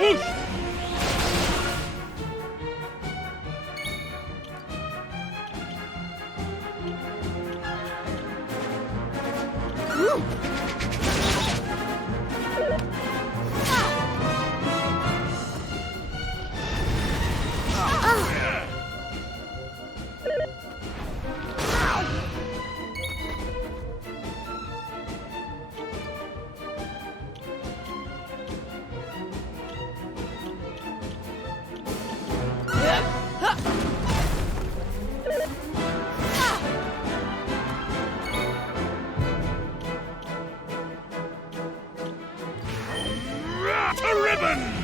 Swoosh! To ribbons!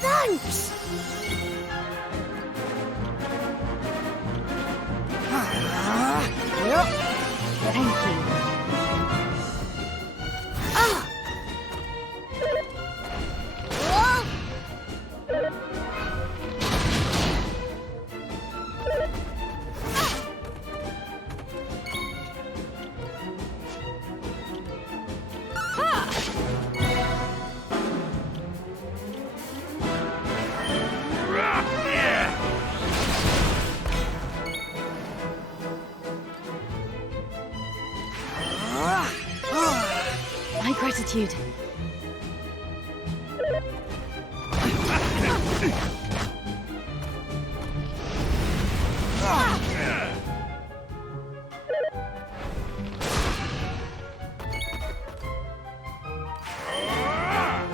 Thanks! Thank you. My gratitude.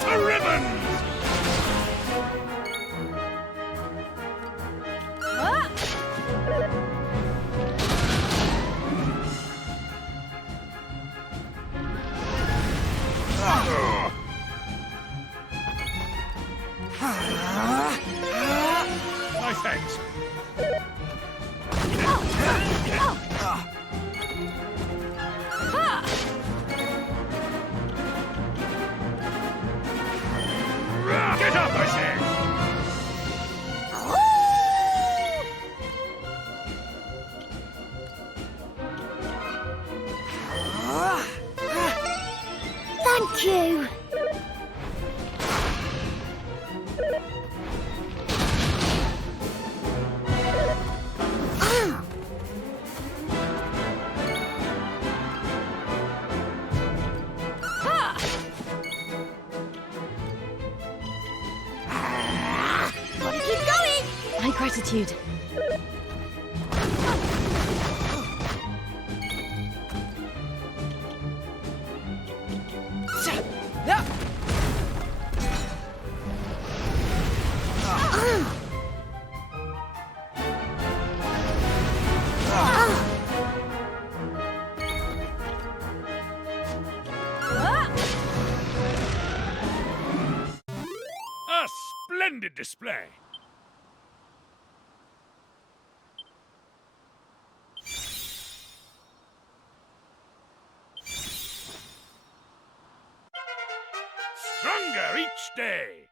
To ribbons! My thanks. Get up, I say! Thank you! Gotta keep going! My gratitude. A splendid display. Stronger each day.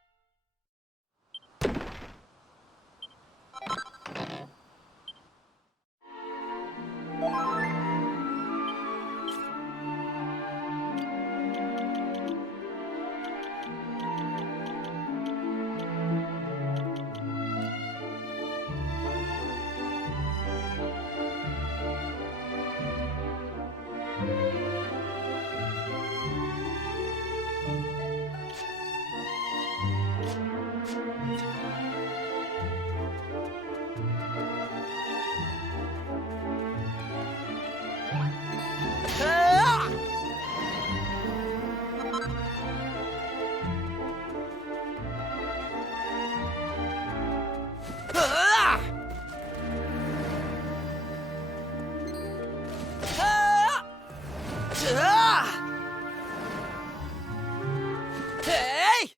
Hey!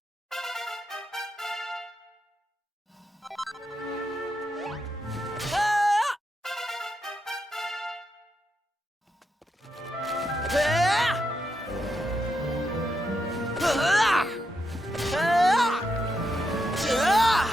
Ah! Ah! Ah! Ah! Ah!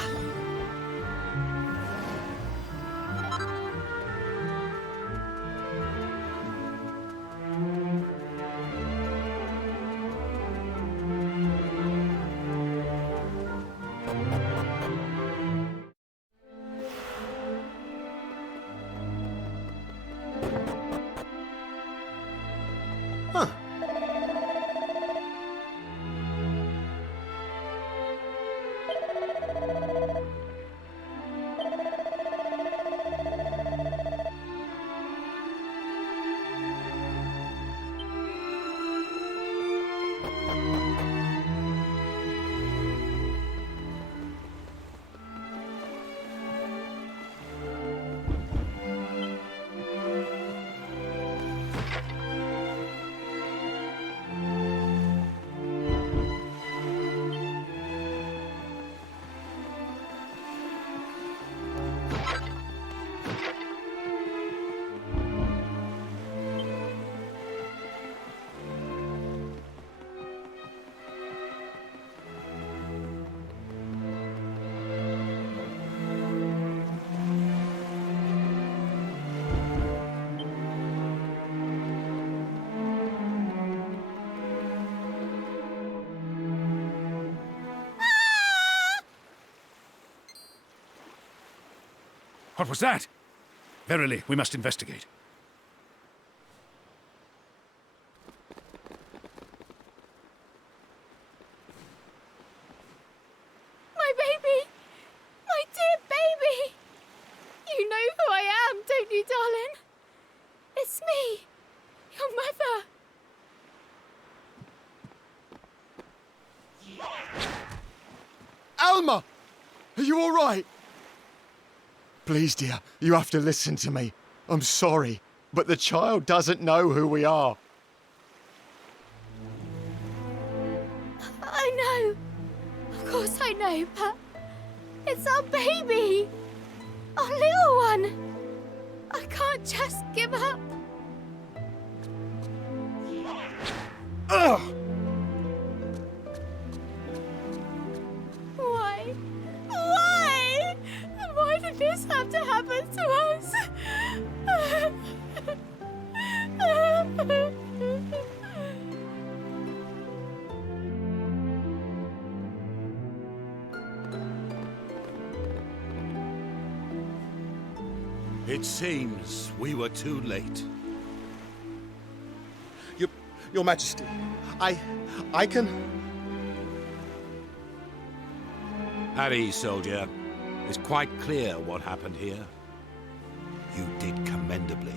Huh. What was that? Verily, we must investigate. My baby! My dear baby! You know who I am, don't you, darling? It's me, your mother. Alma! Are you all right? Please, dear, you have to listen to me. I'm sorry, but the child doesn't know who we are. I know. Of course I know, but it's our baby. Our little one. I can't just give up. Ugh! Why? Why? Why did this have to happen to us? It seems we were too late. Your Majesty, I can... At ease, soldier. It's quite clear what happened here. You did commendably.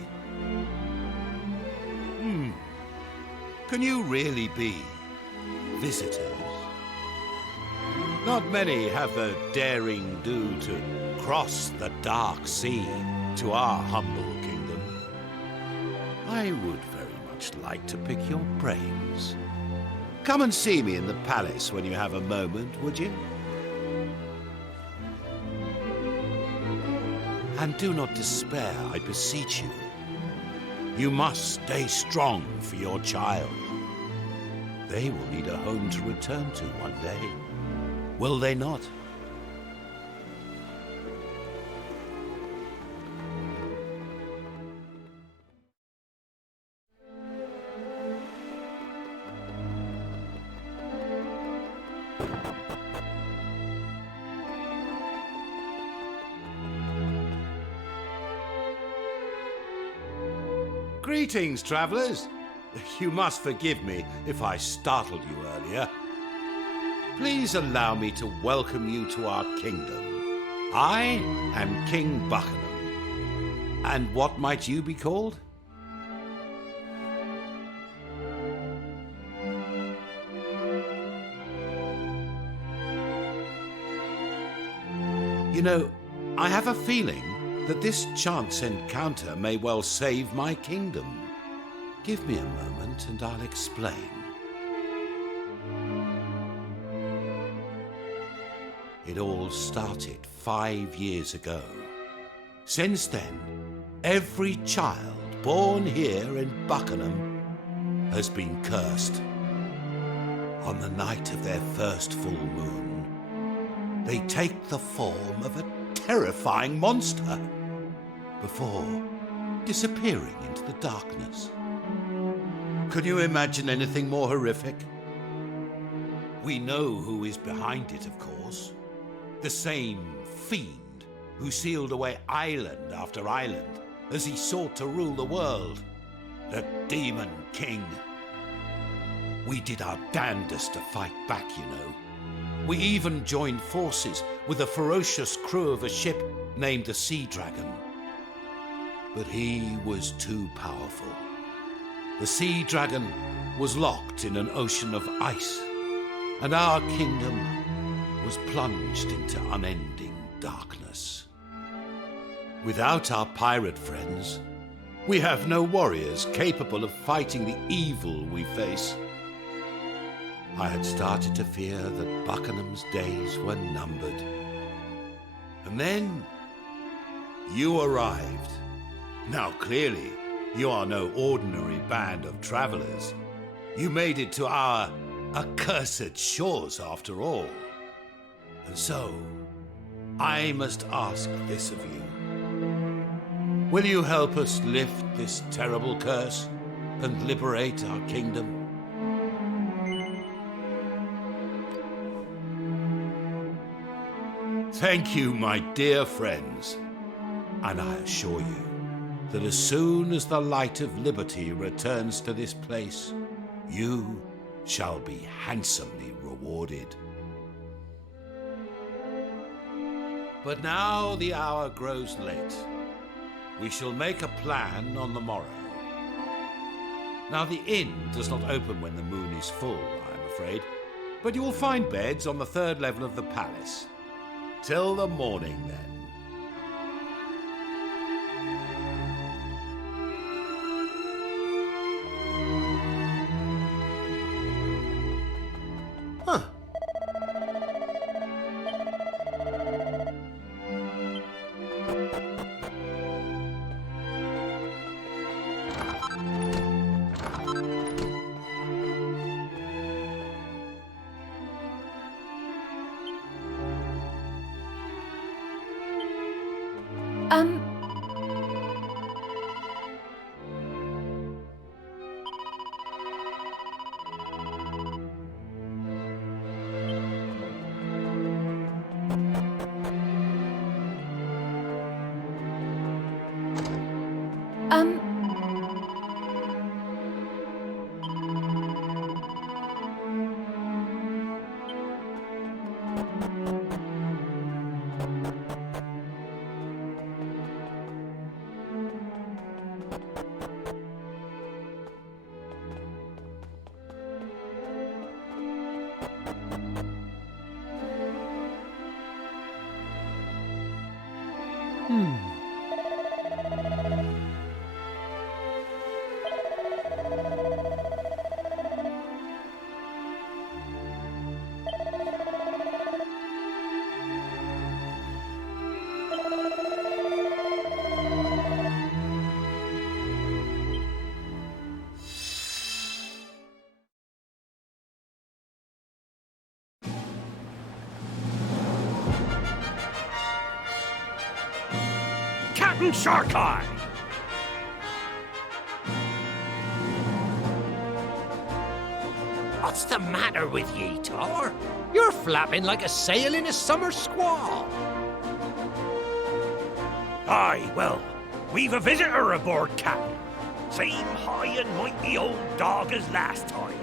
Can you really be visitors? Not many have the daring do to cross the dark sea to our humble kingdom. I would very much like to pick your brains. Come and see me in the palace when you have a moment, would you? And do not despair, I beseech you. You must stay strong for your child. They will need a home to return to one day. Will they not? Greetings, travelers. You must forgive me if I startled you earlier. Please allow me to welcome you to our kingdom. I am King Buccanham. And what might you be called? You know, I have a feeling that this chance encounter may well save my kingdom. Give me a moment and I'll explain. It all started 5 years ago. Since then, every child born here in Buccanham has been cursed. On the night of their first full moon, they take the form of a terrifying monster before disappearing into the darkness. Can you imagine anything more horrific? We know who is behind it, of course. The same fiend who sealed away island after island as he sought to rule the world. The Demon King. We did our damnedest to fight back, you know. We even joined forces with the ferocious crew of a ship named the Sea Dragon. But he was too powerful. The Sea Dragon was locked in an ocean of ice, and our kingdom was plunged into unending darkness. Without our pirate friends, we have no warriors capable of fighting the evil we face. I had started to fear that Buckingham's days were numbered. And then you arrived. Now clearly, you are no ordinary band of travelers. You made it to our accursed shores after all. And so, I must ask this of you. Will you help us lift this terrible curse and liberate our kingdom? Thank you, my dear friends. And I assure you that as soon as the light of liberty returns to this place, you shall be handsomely rewarded. But now the hour grows late. We shall make a plan on the morrow. Now the inn does not open when the moon is full, I am afraid, but you will find beds on the 3rd level of the palace. Till the morning, then. Huh. Captain Sharkeye! What's the matter with ye, Tor? You're flapping like a sail in a summer squall. Aye, well, we've a visitor aboard, Captain. Same high and mighty old dog as last time.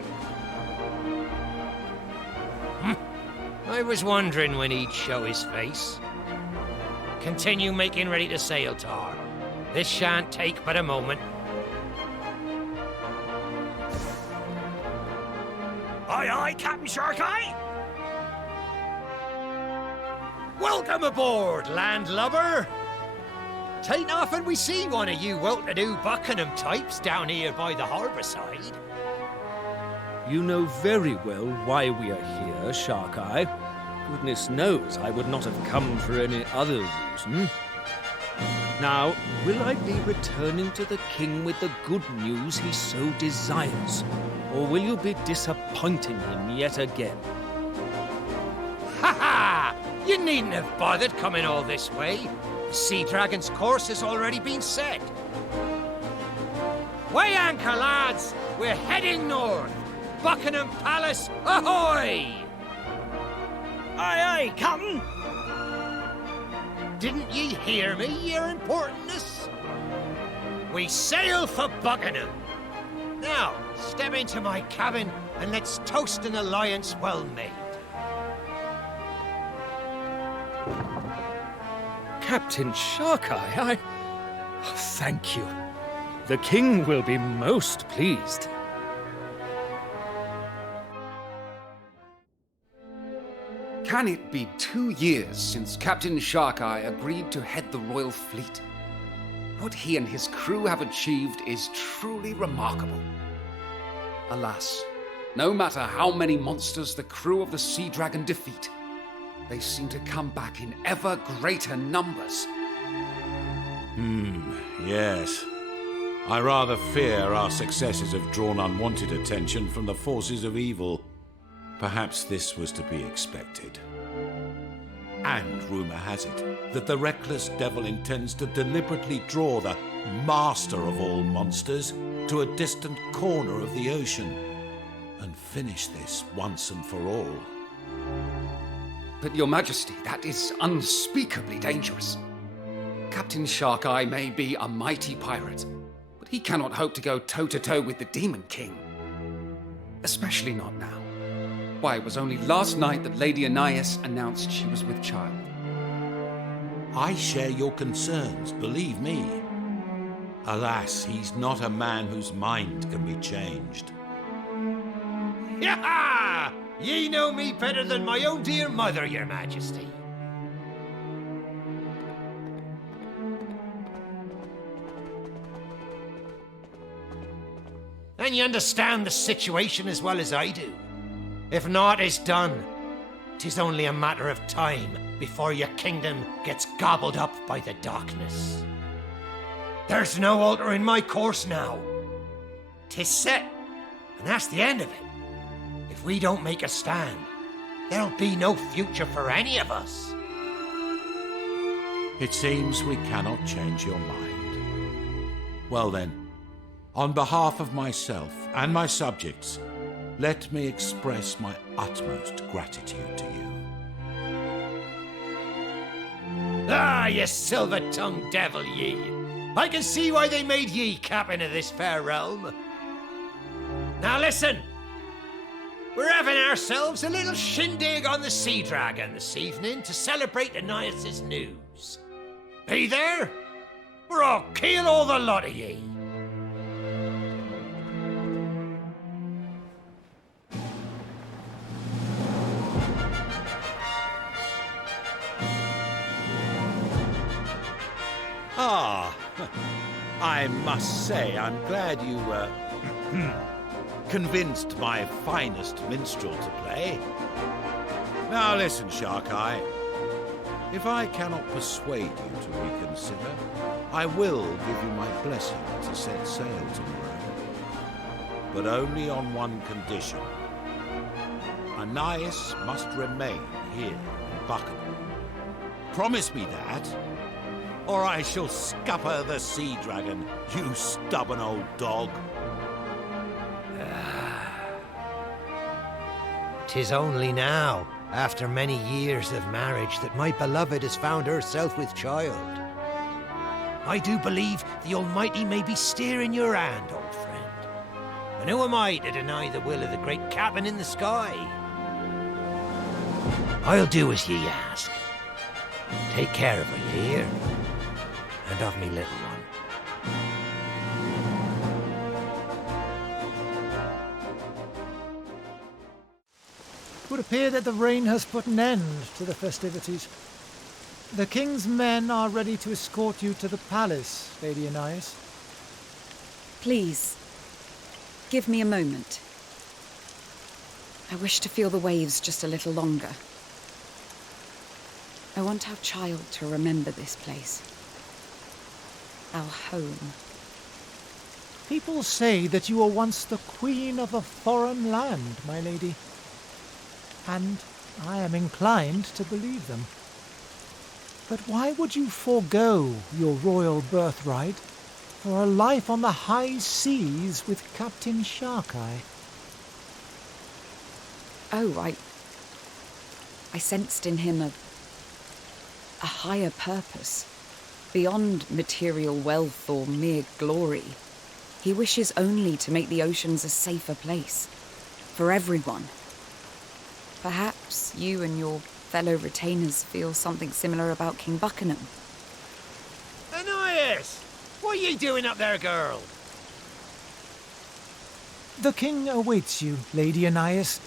I was wondering when he'd show his face. Continue making ready to sail, Tor. This shan't take but a moment. Aye, aye, Captain Sharkeye! Welcome aboard, landlubber! Tain't often we see one of you well-to-do Buccanham types down here by the harbour side. You know very well why we are here, Sharkeye. Goodness knows I would not have come for any other reason. Now, will I be returning to the king with the good news he so desires? Or will you be disappointing him yet again? Ha ha! You needn't have bothered coming all this way. The Sea Dragon's course has already been set. Weigh anchor, lads! We're heading north! Buccanham Palace, ahoy! Aye, aye, Captain. Didn't ye hear me, your importantness? We sail for Buccanham. Now, step into my cabin and let's toast an alliance well made. Captain Sharkeye, thank you. The king will be most pleased. Can it be 2 years since Captain Sharkeye agreed to head the royal fleet? What he and his crew have achieved is truly remarkable. Alas, no matter how many monsters the crew of the Sea Dragon defeat, they seem to come back in ever greater numbers. Yes. I rather fear our successes have drawn unwanted attention from the forces of evil. Perhaps this was to be expected. And rumour has it that the reckless devil intends to deliberately draw the master of all monsters to a distant corner of the ocean and finish this once and for all. But Your Majesty, that is unspeakably dangerous. Captain Sharkeye may be a mighty pirate, but he cannot hope to go toe-to-toe with the Demon King. Especially not now. Why, it was only last night that Lady Anais announced she was with child. I share your concerns, believe me. Alas, he's not a man whose mind can be changed. Yaha! Ye know me better than my own dear mother, Your Majesty. And you understand the situation as well as I do. If naught is done, 'tis only a matter of time before your kingdom gets gobbled up by the darkness. There's no altering my course now. 'Tis set, and that's the end of it. If we don't make a stand, there'll be no future for any of us. It seems we cannot change your mind. Well then, on behalf of myself and my subjects, let me express my utmost gratitude to you. Ah, ye silver-tongued devil, ye! I can see why they made ye captain of this fair realm. Now listen! We're having ourselves a little shindig on the Sea Dragon this evening to celebrate Anais' news. Be there? Or I'll kill all the lot of ye. Ah, I must say I'm glad you convinced my finest minstrel to play. Now listen, Sharkeye. If I cannot persuade you to reconsider, I will give you my blessing to set sail tomorrow. But only on one condition. Anais must remain here in Buccanham. Promise me that, or I shall scupper the Sea Dragon, you stubborn old dog. 'Tis only now, after many years of marriage, that my beloved has found herself with child. I do believe the Almighty may be steering your hand, old friend. And who am I to deny the will of the great cabin in the sky? I'll do as ye ask. Take care of her, you hear? And of me little one. It would appear that the rain has put an end to the festivities. The king's men are ready to escort you to the palace, Lady Anais. Please, give me a moment. I wish to feel the waves just a little longer. I want our child to remember this place. Our home. People say that you were once the queen of a foreign land, my lady. And I am inclined to believe them. But why would you forego your royal birthright for a life on the high seas with Captain Sharkeye? Oh, I sensed in him a higher purpose, beyond material wealth or mere glory. He wishes only to make the oceans a safer place, for everyone. Perhaps you and your fellow retainers feel something similar about King Buccanham. Anais! What are you doing up there, girl? The king awaits you, Lady Anais.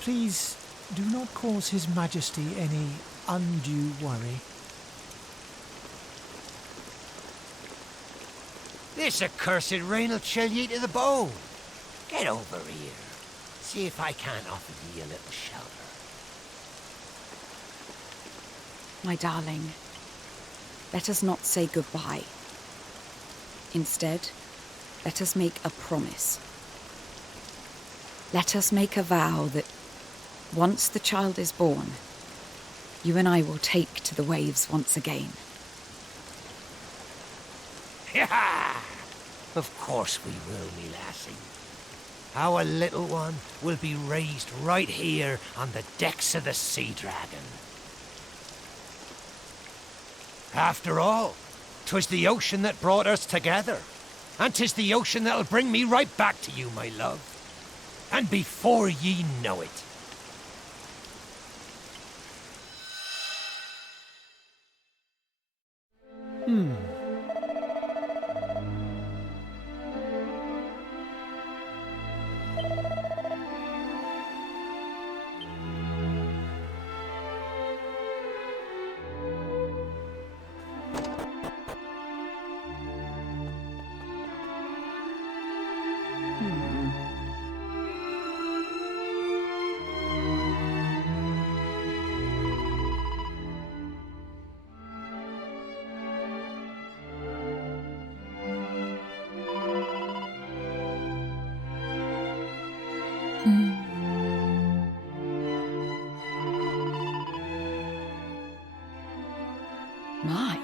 Please do not cause His Majesty any undue worry. This accursed rain will chill ye to the bone. Get over here. See if I can't offer ye a little shelter. My darling, let us not say goodbye. Instead, let us make a promise. Let us make a vow that once the child is born, you and I will take to the waves once again. Ha! Of course we will, me lassie. Our little one will be raised right here on the decks of the Sea Dragon. After all, 'twas the ocean that brought us together. And 'tis the ocean that'll bring me right back to you, my love. And before ye know it. My.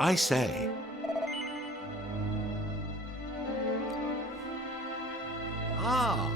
I say. Ah.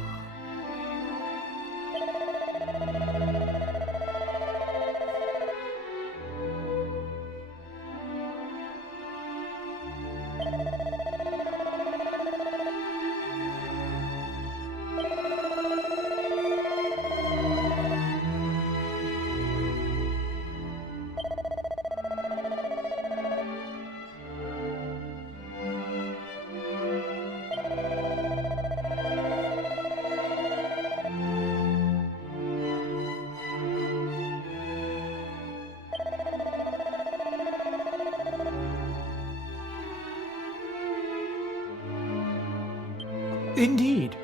Indeed.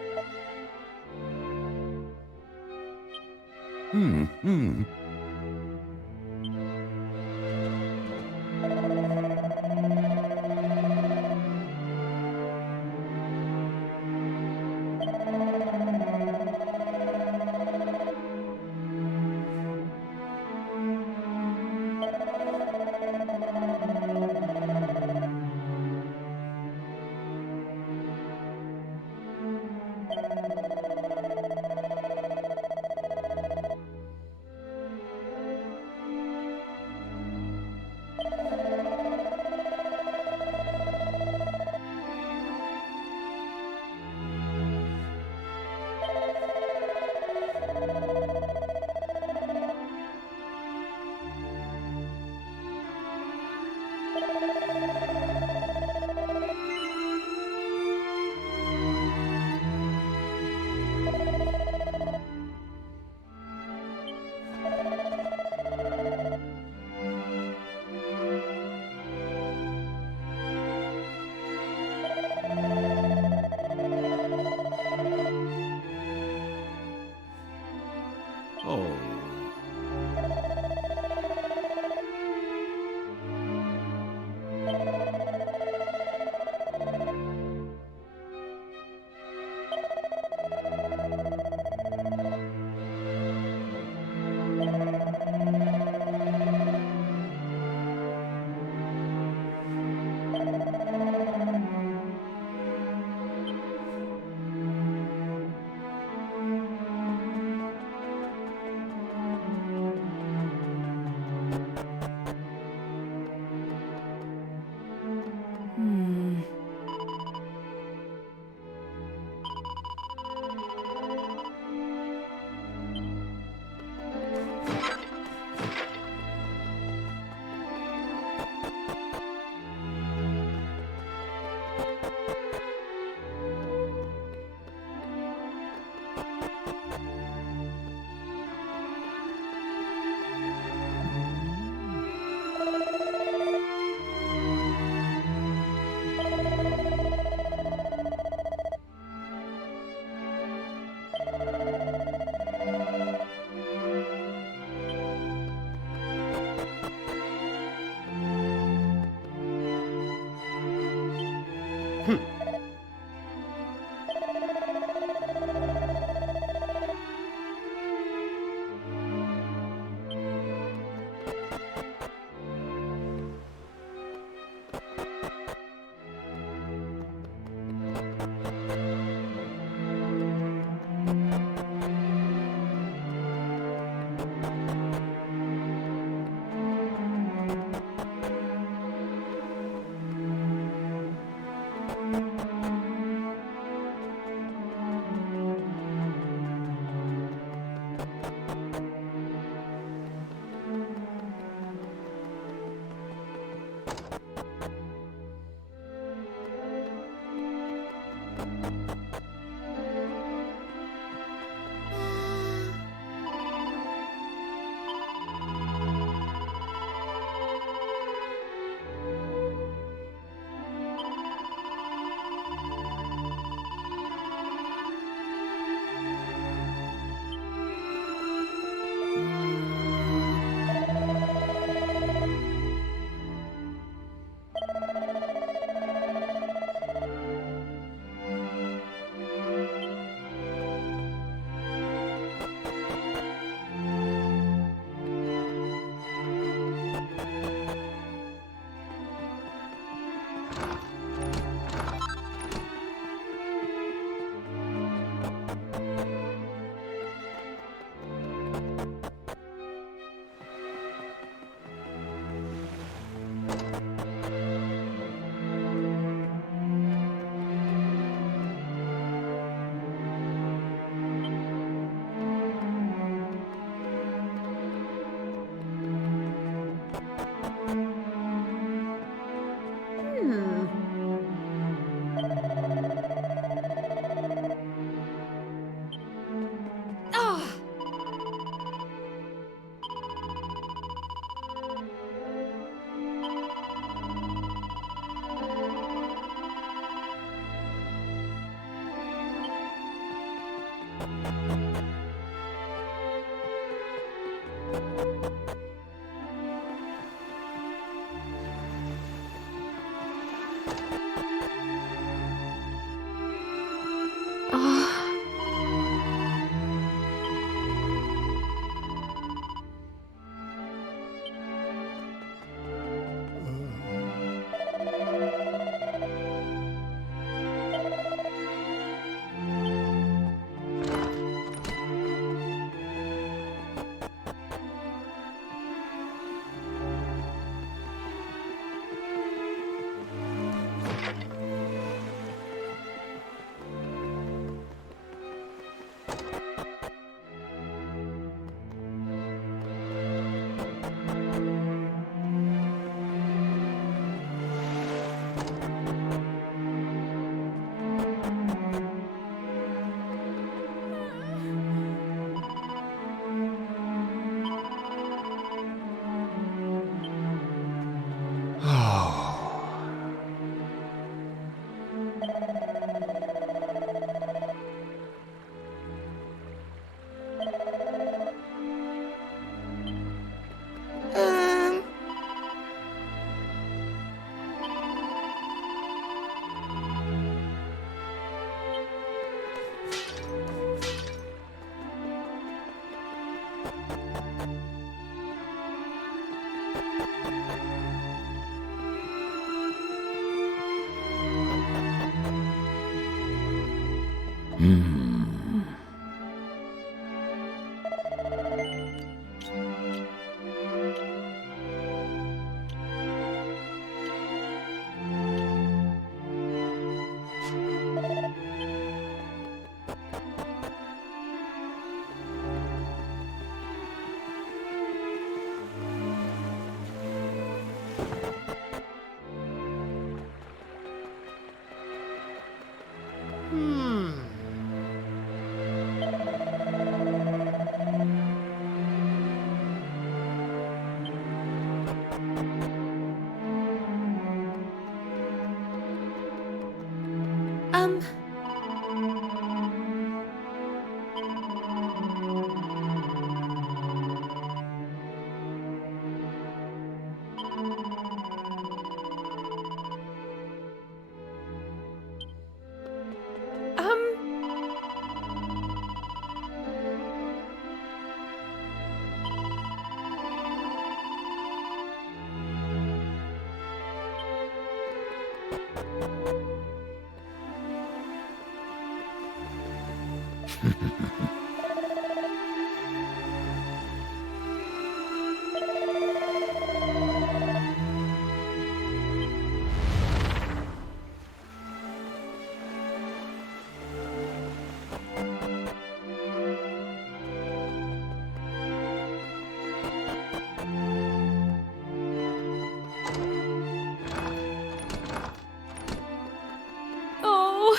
Oh.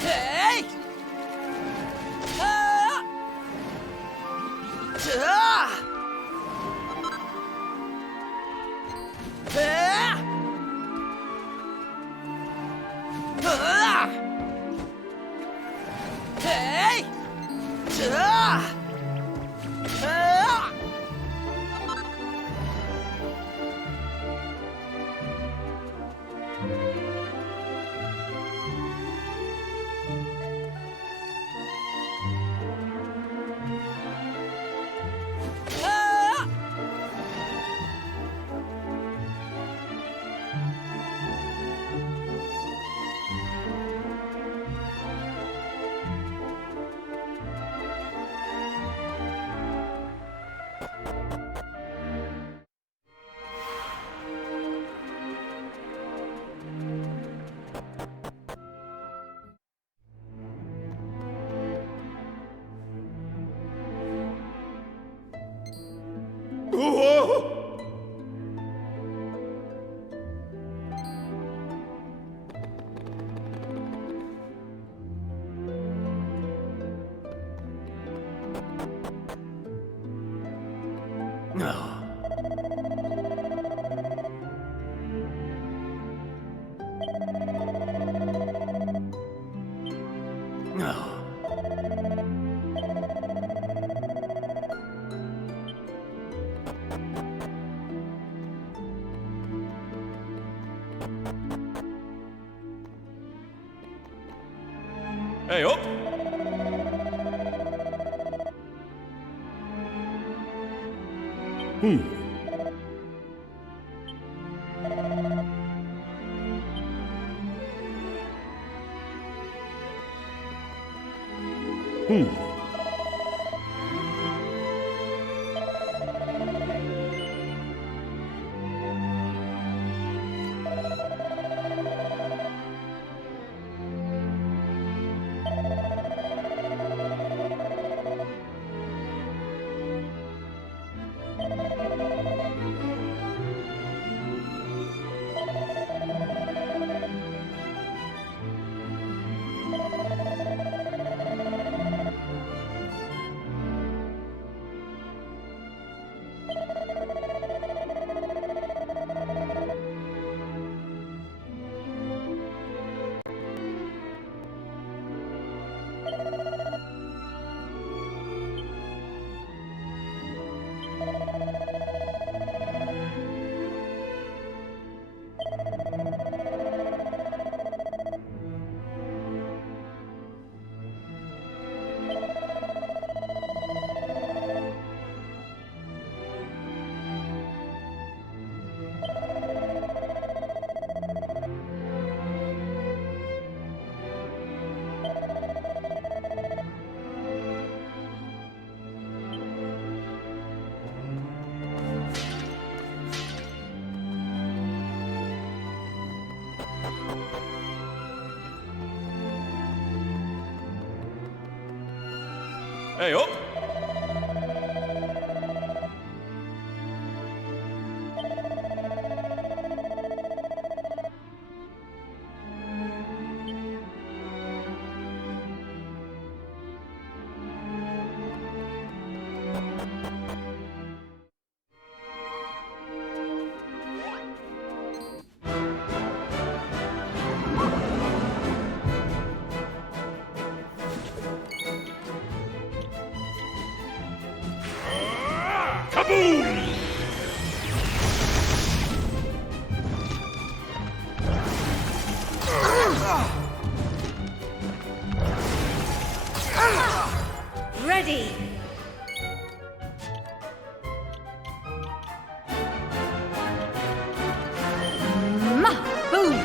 Hey! Ah! Hey! Hey, up! Hey, up! Kaboom! Ready. Boom!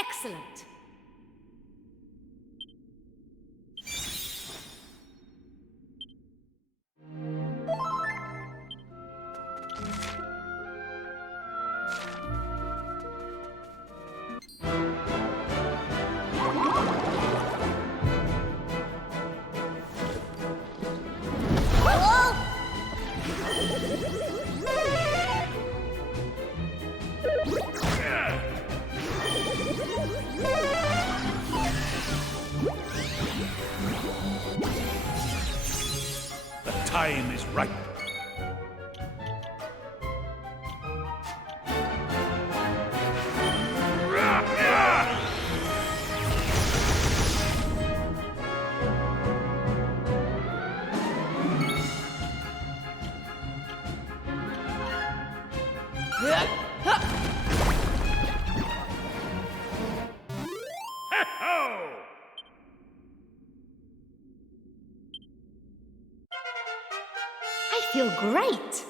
Excellent. The time is ripe. I feel great.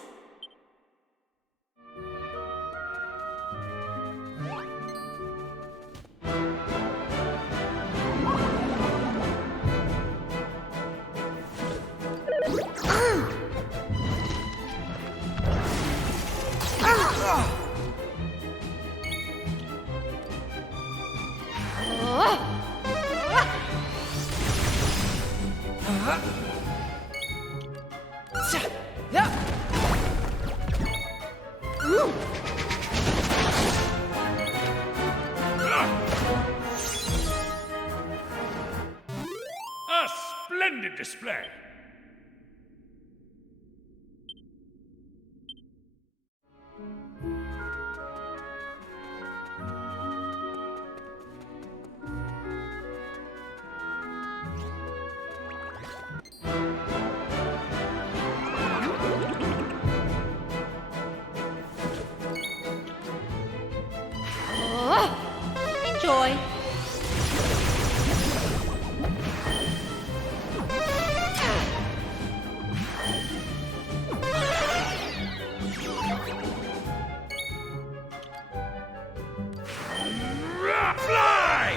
A splendid display. Enjoy. Fly!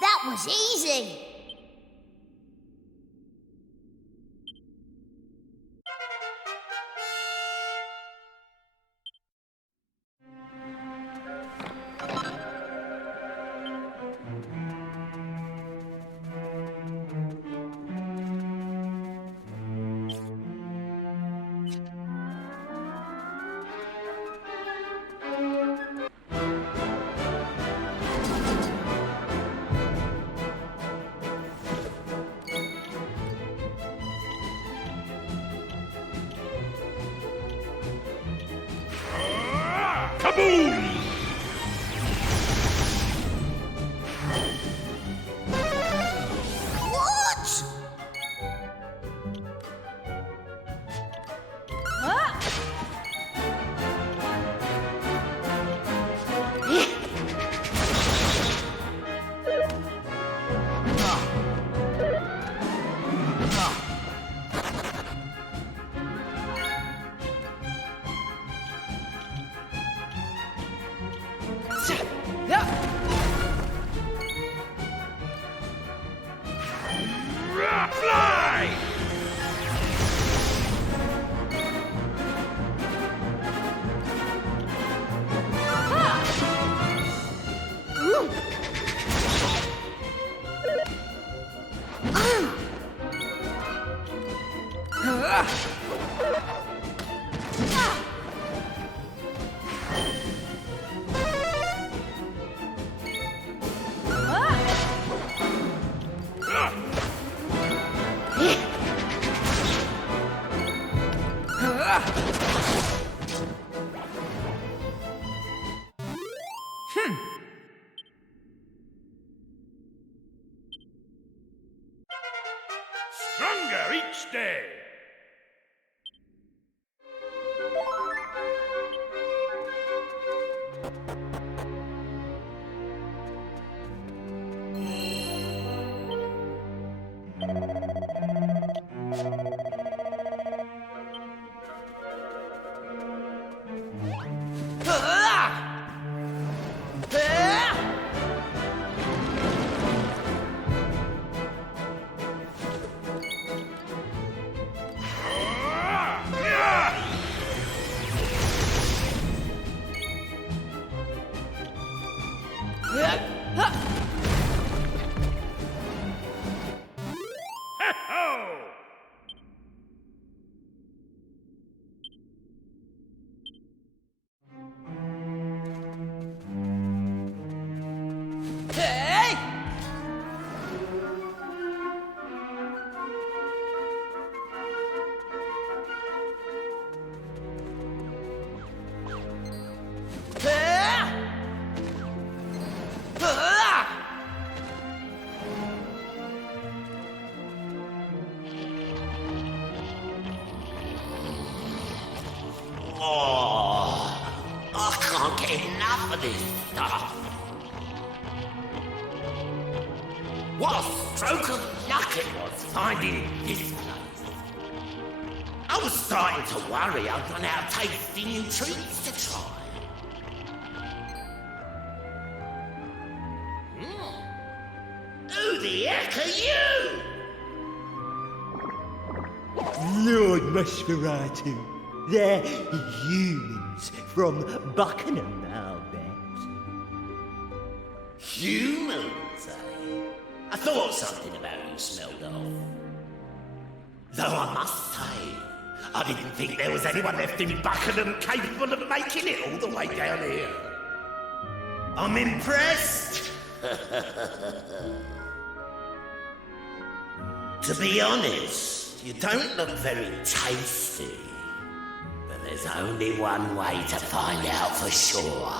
That was easy. Kaboom! What? Fly! Stronger each day. I can't get enough of this stuff. What a stroke of luck it was finding this place. I was starting to worry I'd run out of tasty new treats to try. Who the heck are you? Lord Nosferatu. They're humans from Buccanham, I'll bet. Humans, eh? I thought something about you smelled off. Though I must say, I didn't think there was anyone left in Buccanham capable of making it all the way down here. I'm impressed. To be honest, you don't look very tasty. But there's only one way to find out for sure.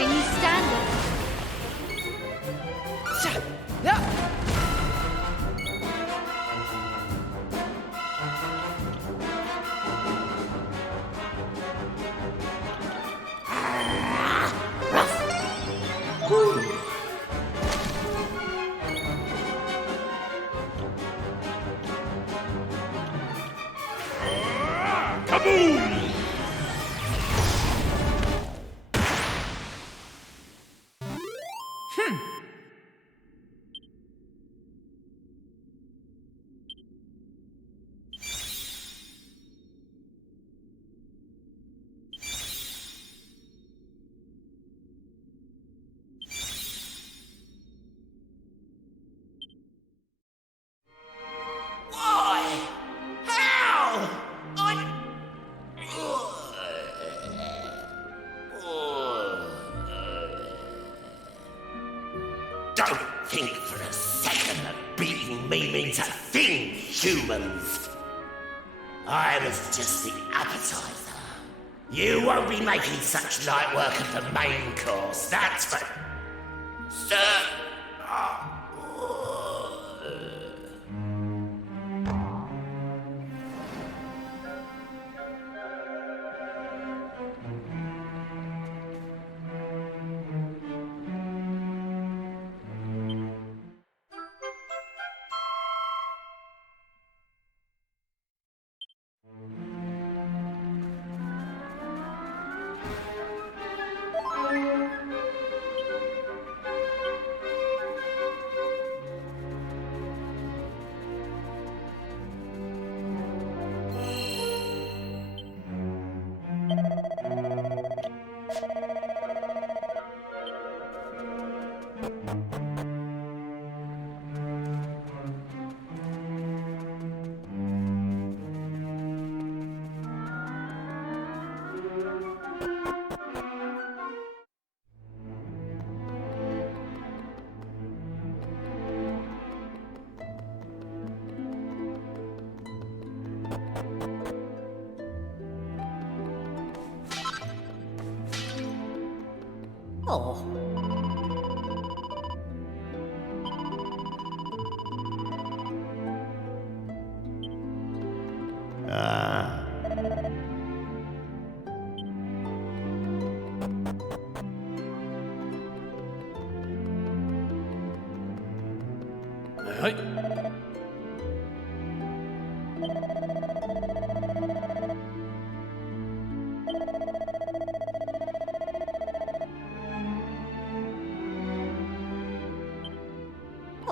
Can you stand it? Don't think for a second that beating me means a thing, humans. I was just the appetizer. You won't be making such light work of the main course, that's for certain. Oh. Ah. Hey.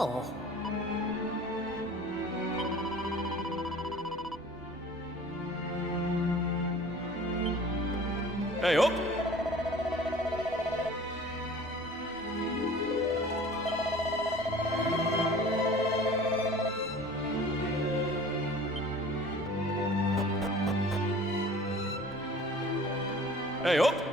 Oh. Hey, up! Hey, up!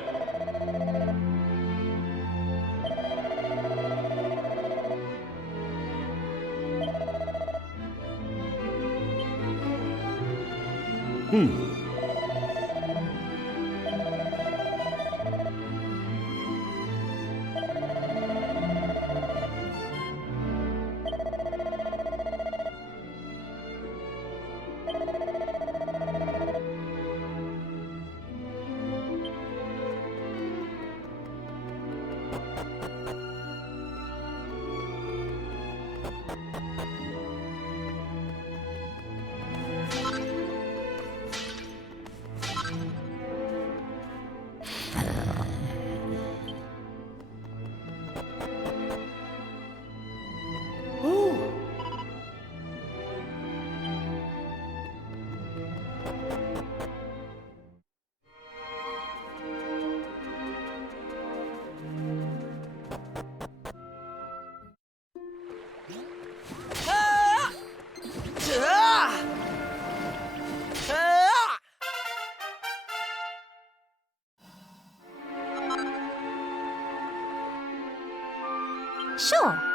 Sure.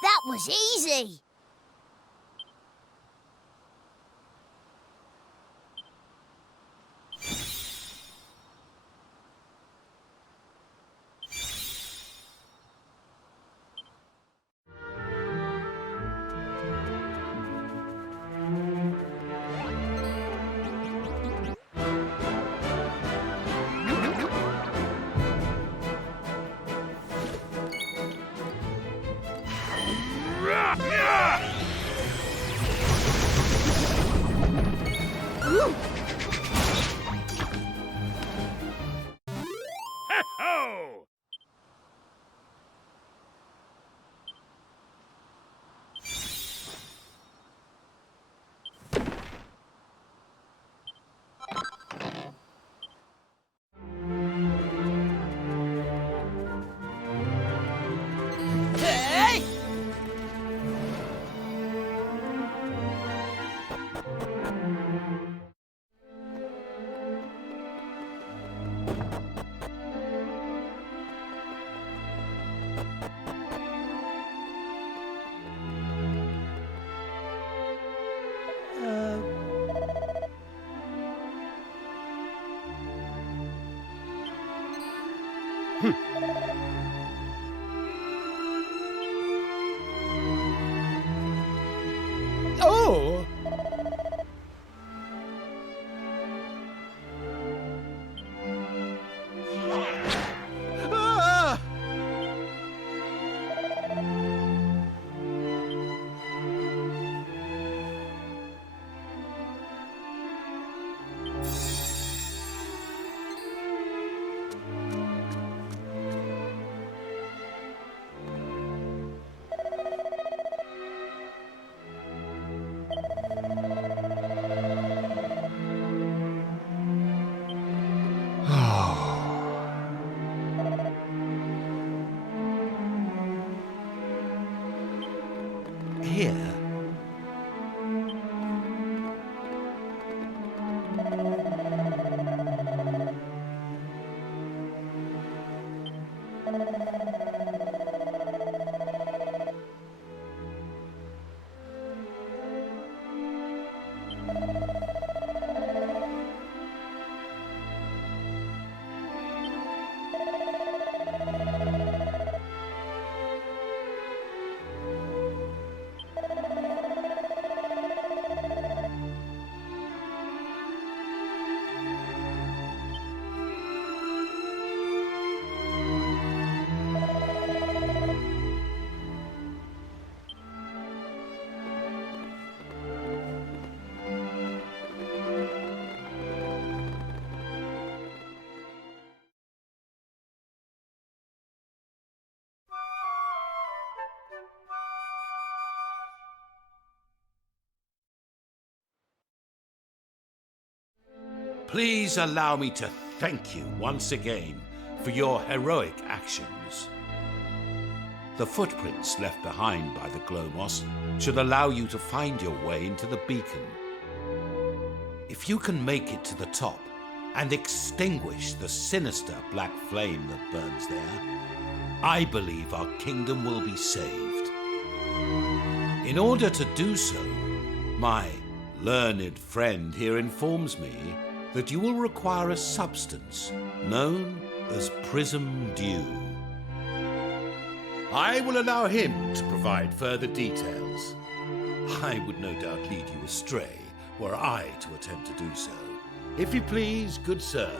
That was easy. Oh! Ah! Here. Please allow me to thank you once again for your heroic actions. The footprints left behind by the Glomos should allow you to find your way into the beacon. If you can make it to the top and extinguish the sinister black flame that burns there, I believe our kingdom will be saved. In order to do so, my learned friend here informs me that you will require a substance known as prism dew. I will allow him to provide further details. I would no doubt lead you astray were I to attempt to do so. If you please, good sir.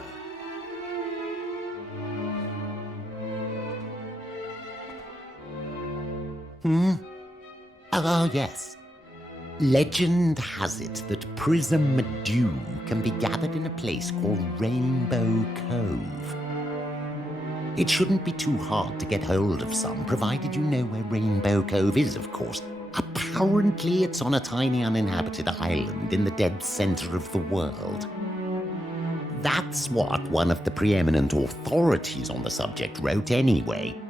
Oh, yes. Legend has it that prism dew can be gathered in a place called Rainbow Cove. It shouldn't be too hard to get hold of some, provided you know where Rainbow Cove is, of course. Apparently, it's on a tiny uninhabited island in the dead center of the world. That's what one of the preeminent authorities on the subject wrote anyway.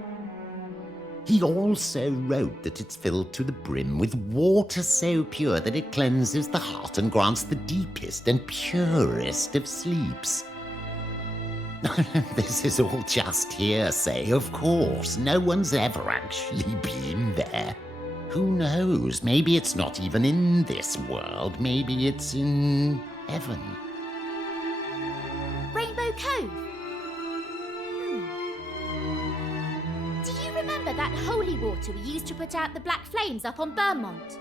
He also wrote that it's filled to the brim with water so pure that it cleanses the heart and grants the deepest and purest of sleeps. This is all just hearsay, of course. No one's ever actually been there. Who knows? Maybe it's not even in this world. Maybe it's in heaven. Rainbow Cove? Do you remember that holy water we used to put out the black flames up on Vermont?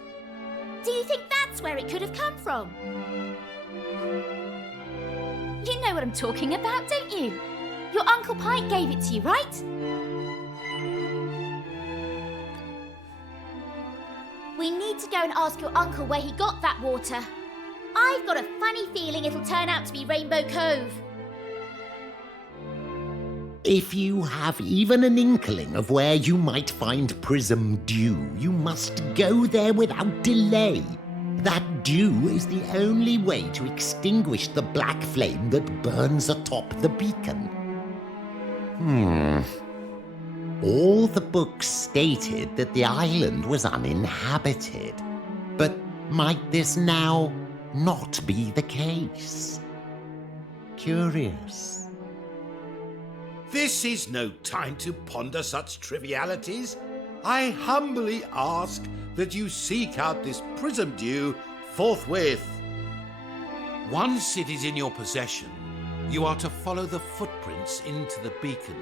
Do you think that's where it could have come from? You know what I'm talking about, don't you? Your Uncle Pike gave it to you, right? We need to go and ask your uncle where he got that water. I've got a funny feeling it'll turn out to be Rainbow Cove. If you have even an inkling of where you might find prism dew, you must go there without delay. That dew is the only way to extinguish the black flame that burns atop the beacon. All the books stated that the island was uninhabited. But might this now not be the case? Curious. This is no time to ponder such trivialities. I humbly ask that you seek out this prism dew forthwith. Once it is in your possession, you are to follow the footprints into the beacon.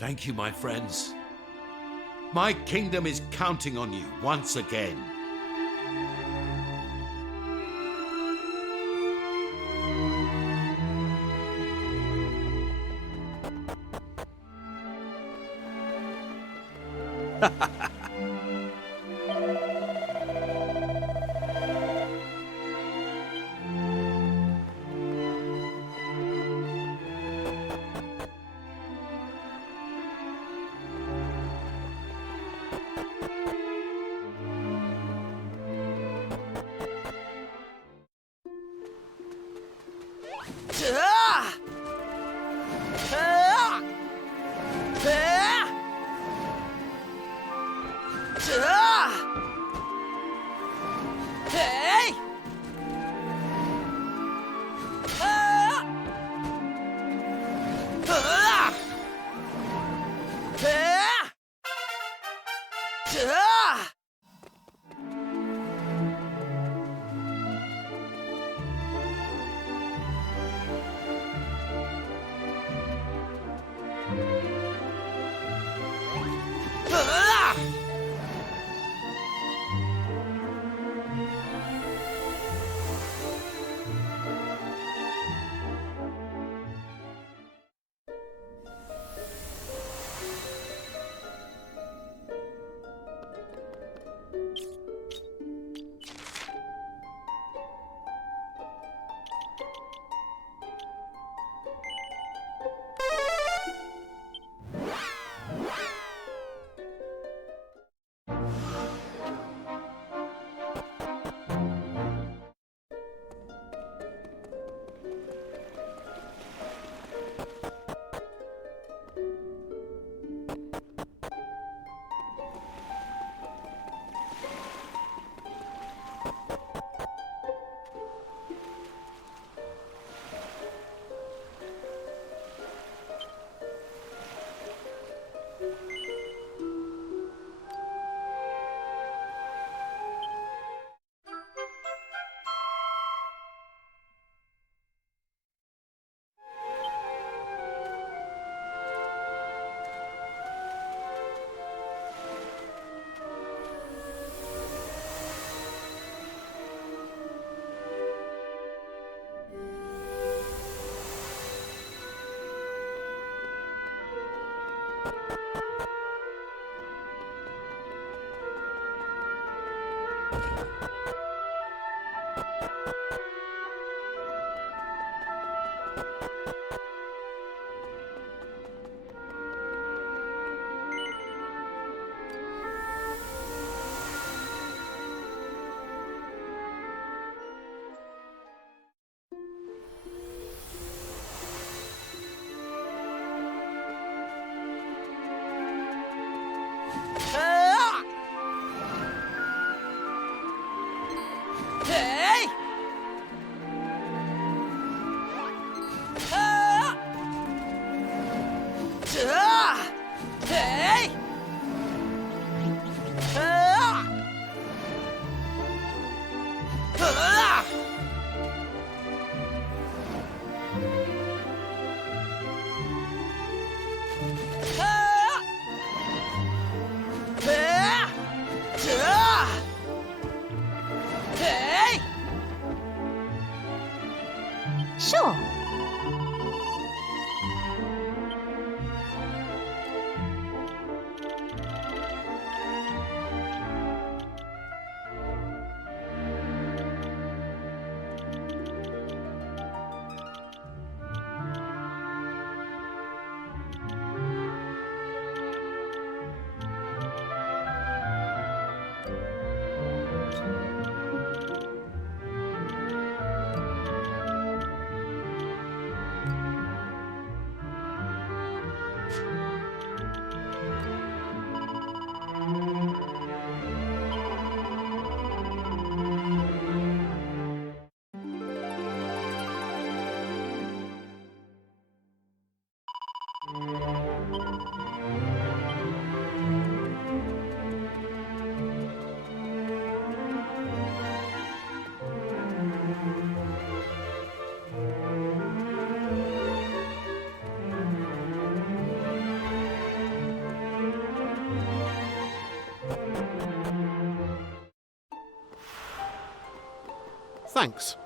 Thank you, my friends. My kingdom is counting on you once again. Sure. Thanks.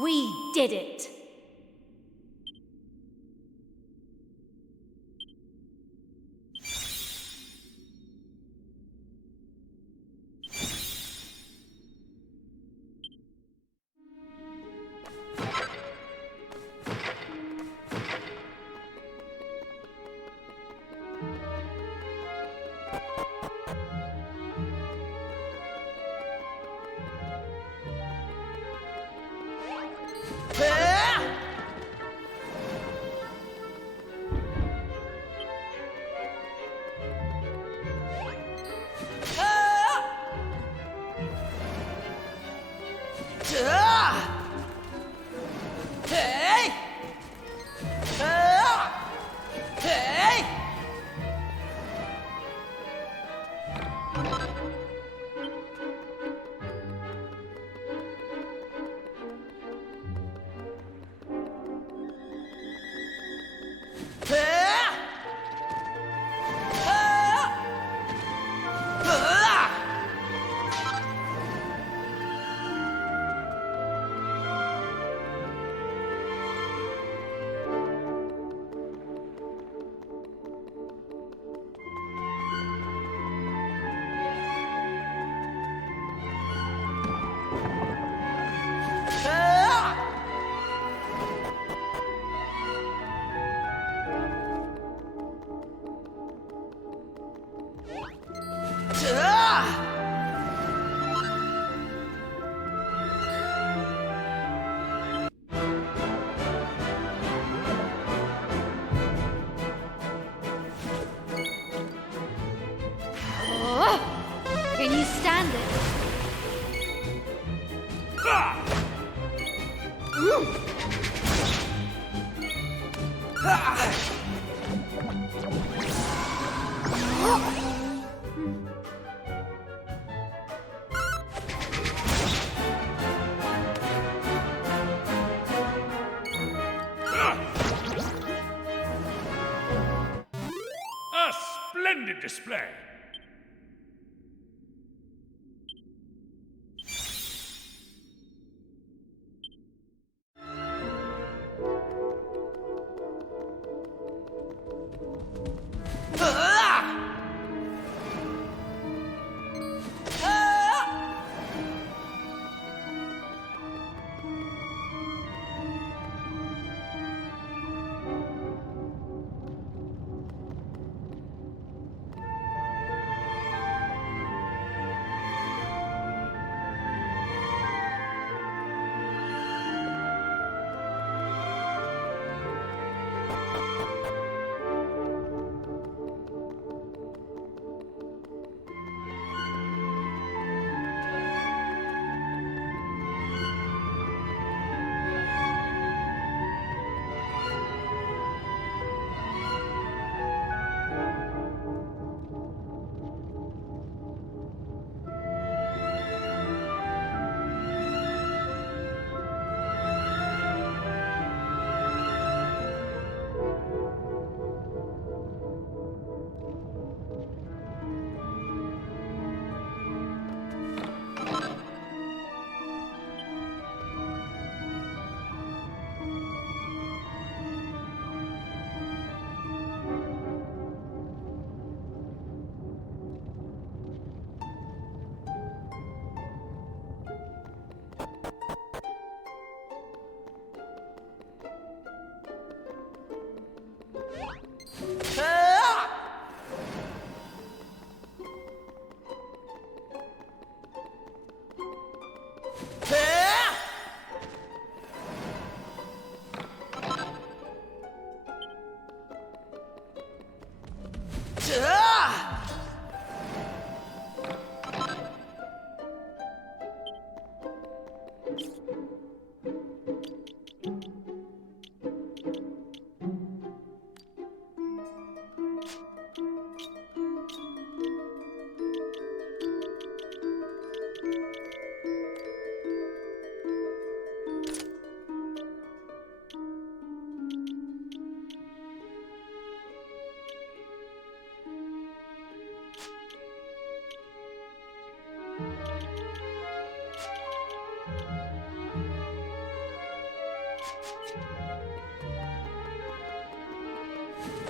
We did it! Can you stand it? A splendid display.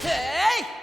Hey!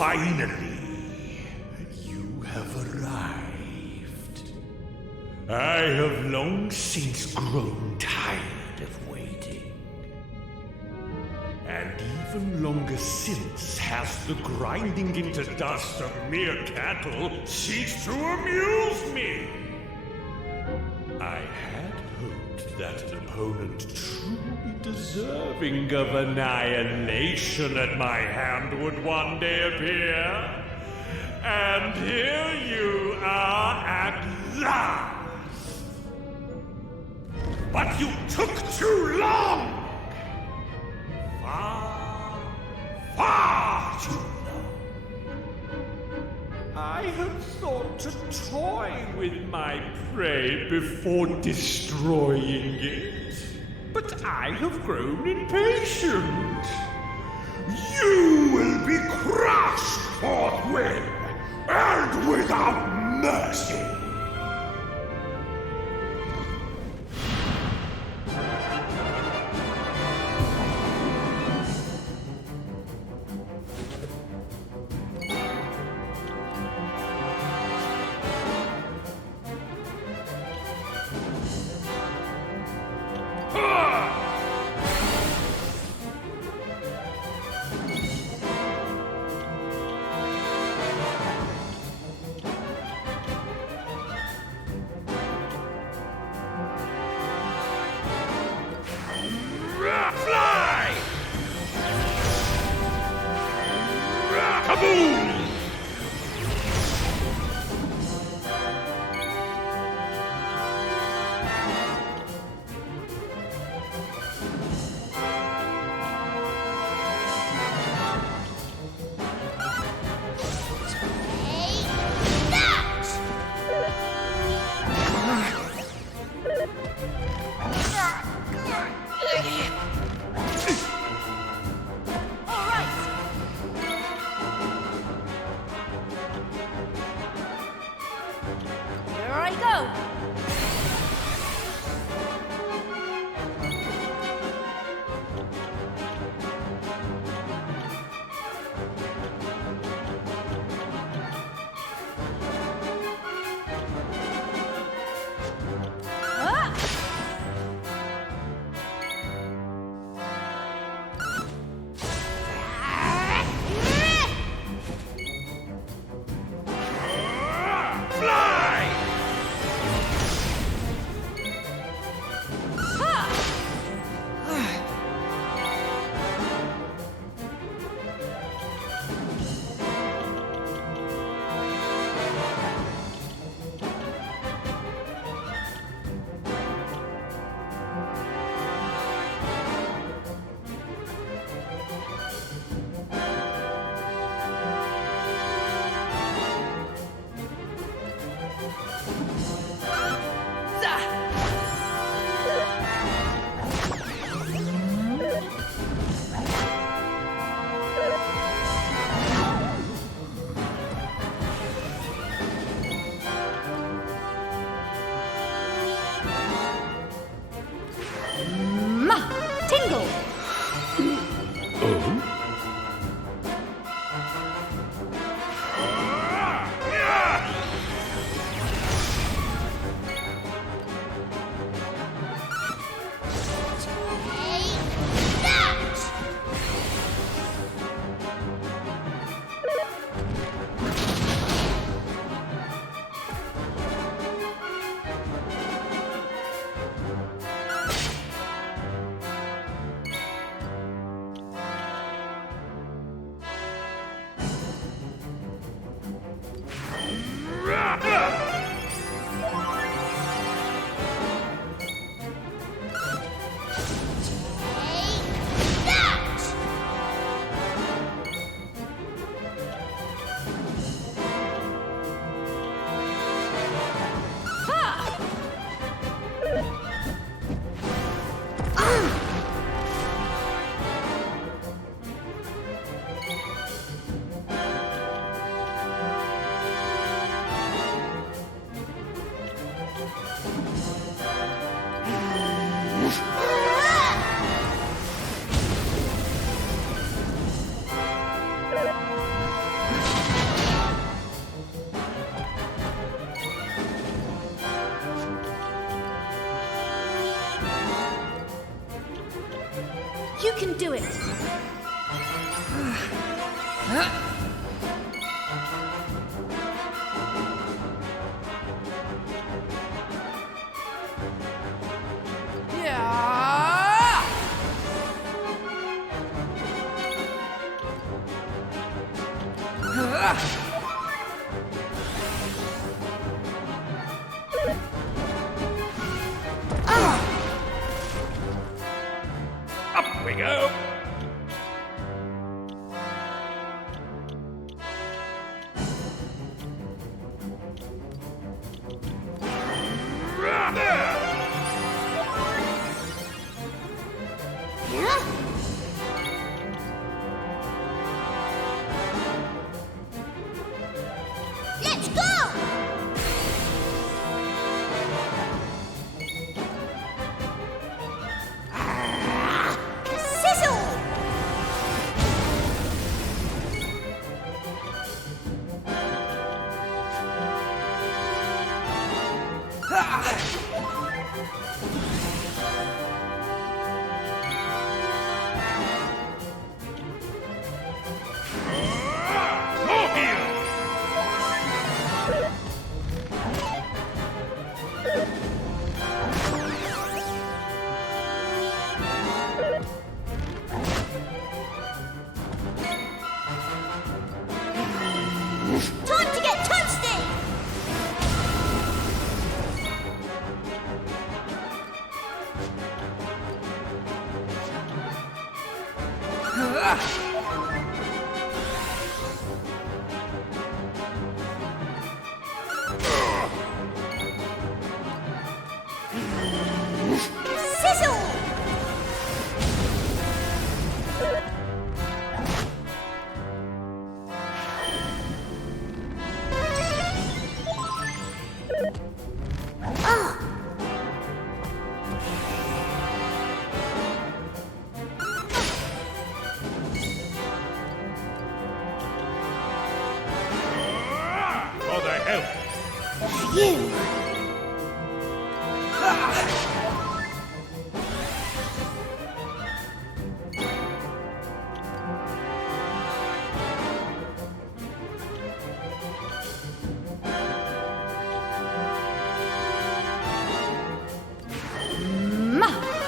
Finally, you have arrived. I have long since grown tired of waiting. And even longer since has the grinding into dust of mere cattle ceased to amuse me. I had hoped that an opponent truly deserving of annihilation at my hand would one day appear. And here You took too long! Far too long. I had thought to toy with my prey before destroying it, but I have grown impatient. You will be crushed forthwith, and without mercy. Fly! Kaboom! Here I go. Tingle. You can do it. go. Let's go! Sizzle! Time to get toasty! Sizzle! For the help. You!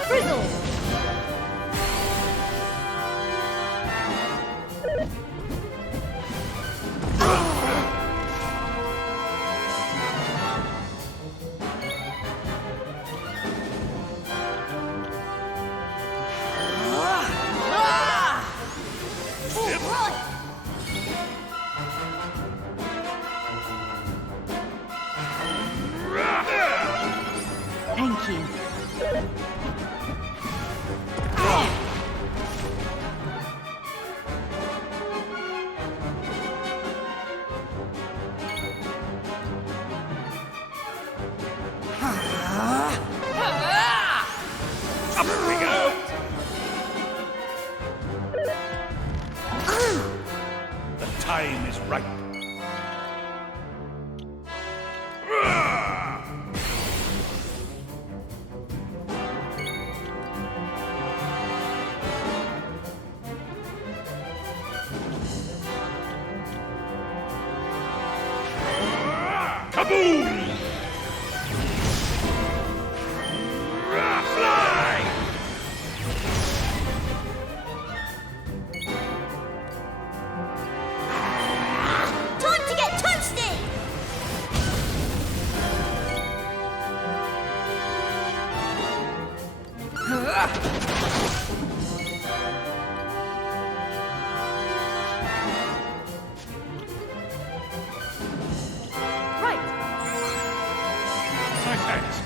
Frizzle! Thank you. Up we go. The time is right. Kaboom! Fly! Time to get toasty! Right. My thanks.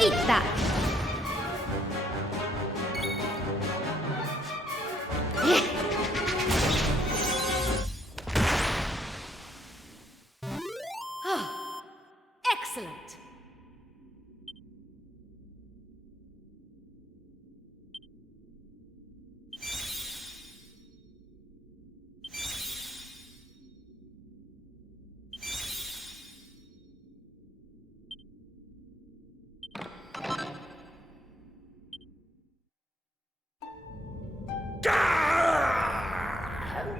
Eat that. Excellent.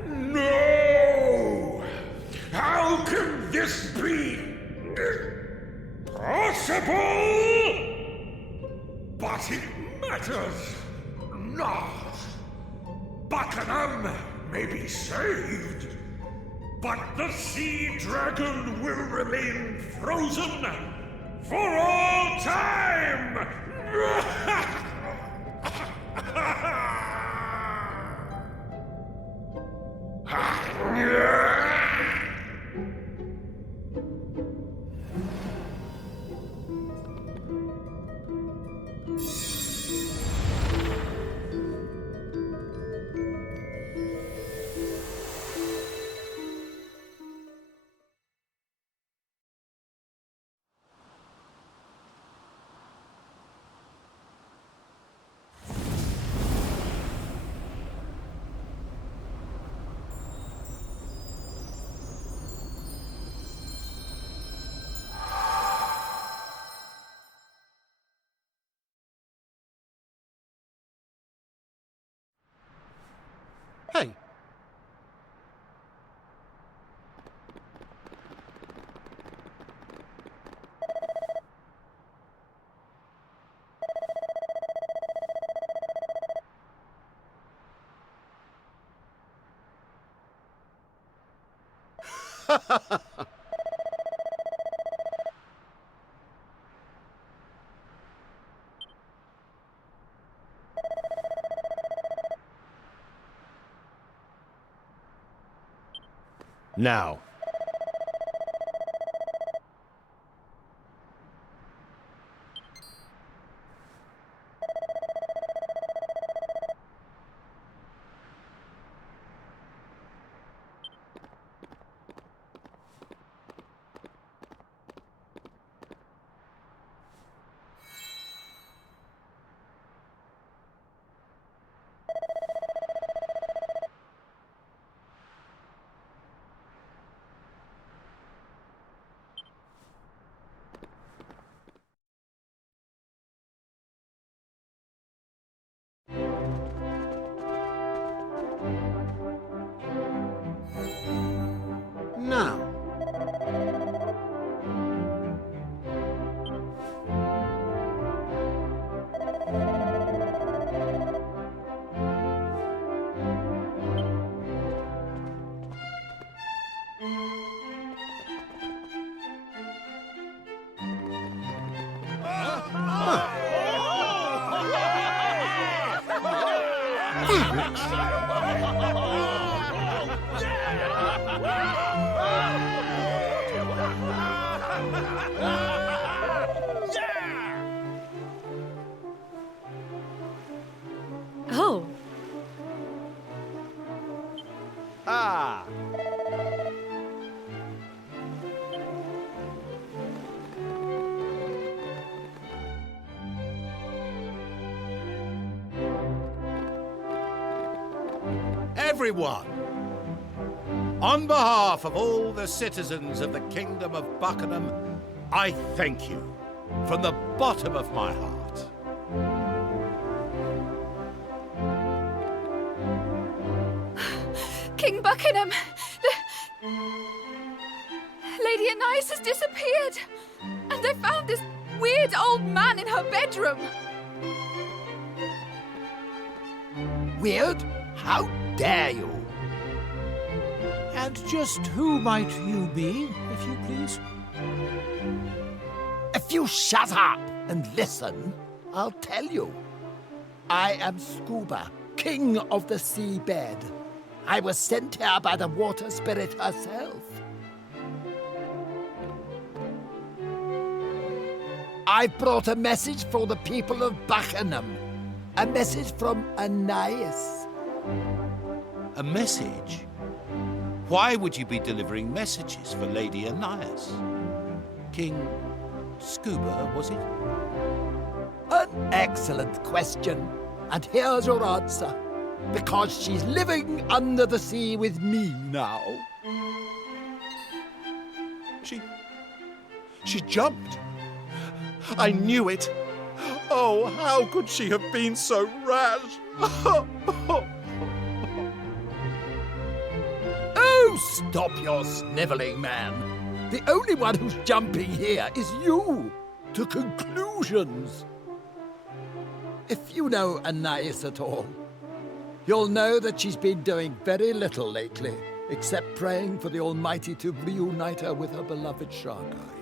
No! How can this be possible? But But it matters not. Buccanham may be saved, but the sea dragon will remain frozen for all time! Hey. Now. Now. Oh. Ah. Everyone, on behalf of all the citizens of the Kingdom of Buccanham, I thank you from the bottom of my heart. King Buccanham! Lady Anais has disappeared! And I found this weird old man in her bedroom! Weird? How dare you? And just who might you be, if you please? If you shut up and listen, I'll tell you. I am Scuba, king of the seabed. I was sent here by the water spirit herself. I've brought a message for the people of Buccanham. A message from Anais. A message? Why would you be delivering messages for Lady Anais? King Scuba, was it? An excellent question. And here's your answer. Because she's living under the sea with me now. She jumped. I knew it. Oh, how could she have been so rash? Oh, stop your snivelling, man. The only one who's jumping here is you. To conclusions. If you know Anais at all, you'll know that she's been doing very little lately, except praying for the Almighty to reunite her with her beloved Sharkai.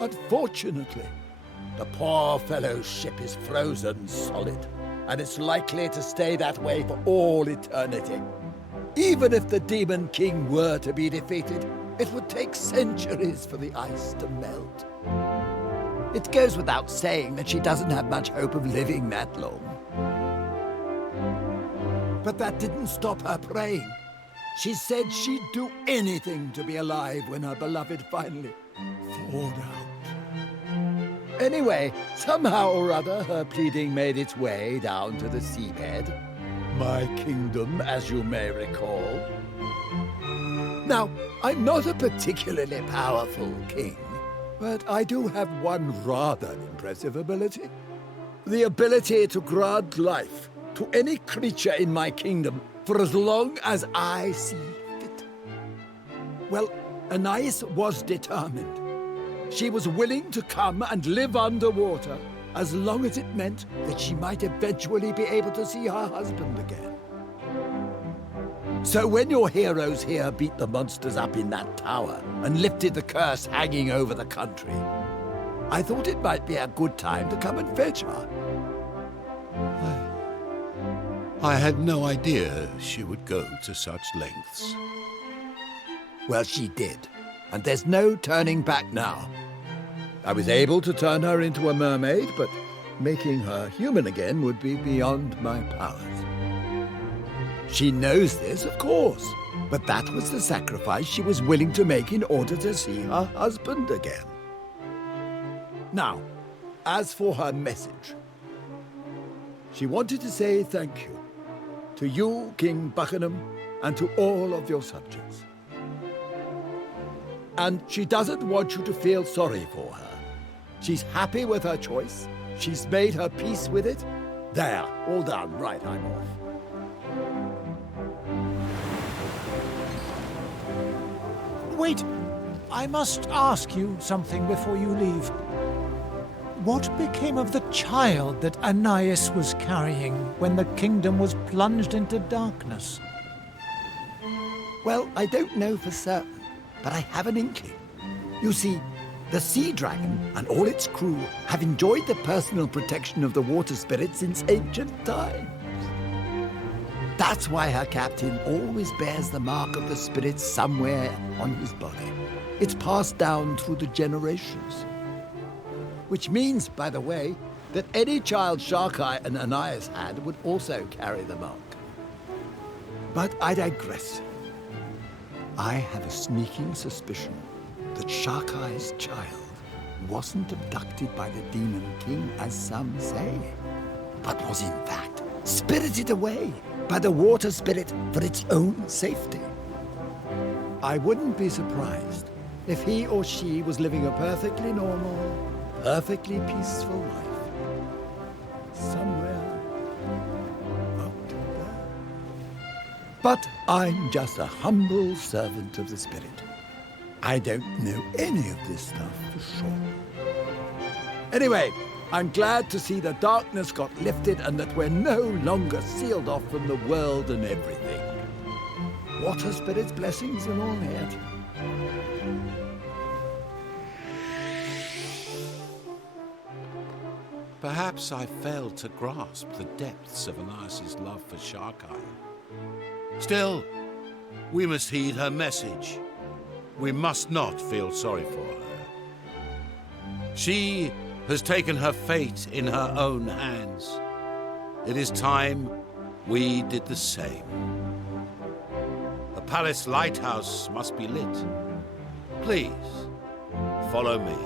Unfortunately, the poor fellow's ship is frozen solid, and it's likely to stay that way for all eternity. Even if the Demon King were to be defeated, it would take centuries for the ice to melt. It goes without saying that she doesn't have much hope of living that long. But that didn't stop her praying. She said she'd do anything to be alive when her beloved finally thawed out. Anyway, somehow or other, her pleading made its way down to the seabed. My kingdom, as you may recall. Now, I'm not a particularly powerful king, but I do have one rather impressive ability. The ability to grant life to any creature in my kingdom for as long as I see fit. Well, Anais was determined. She was willing to come and live underwater as long as it meant that she might eventually be able to see her husband again. So when your heroes here beat the monsters up in that tower and lifted the curse hanging over the country, I thought it might be a good time to come and fetch her. I had no idea she would go to such lengths. Well, she did, and there's no turning back now. I was able to turn her into a mermaid, but making her human again would be beyond my powers. She knows this, of course, but that was the sacrifice she was willing to make in order to see her husband again. Now, as for her message, she wanted to say thank you to you, King Buccanham, and to all of your subjects. And she doesn't want you to feel sorry for her. She's happy with her choice. She's made her peace with it. There, all done. Right, I'm off. Wait, I must ask you something before you leave. What became of the child that Anais was carrying when the kingdom was plunged into darkness? Well, I don't know for certain, but I have an inkling. You see, the Sea Dragon and all its crew have enjoyed the personal protection of the water spirit since ancient times. That's why her captain always bears the mark of the spirit somewhere on his body. It's passed down through the generations. Which means, by the way, that any child Sharkai and Anais had would also carry the mark. But I digress. I have a sneaking suspicion that Sharkai's child wasn't abducted by the Demon King, as some say, but was in fact spirited away by the water spirit for its own safety. I wouldn't be surprised if he or she was living a perfectly normal, perfectly peaceful life somewhere out there. But I'm just a humble servant of the spirit. I don't know any of this stuff for sure. Anyway, I'm glad to see the darkness got lifted and that we're no longer sealed off from the world and everything. Water spirit's blessings and all that. Perhaps I failed to grasp the depths of Anais' love for Sharkai. Still, we must heed her message. We must not feel sorry for her. She has taken her fate in her own hands. It is time we did the same. The palace lighthouse must be lit. Please, follow me.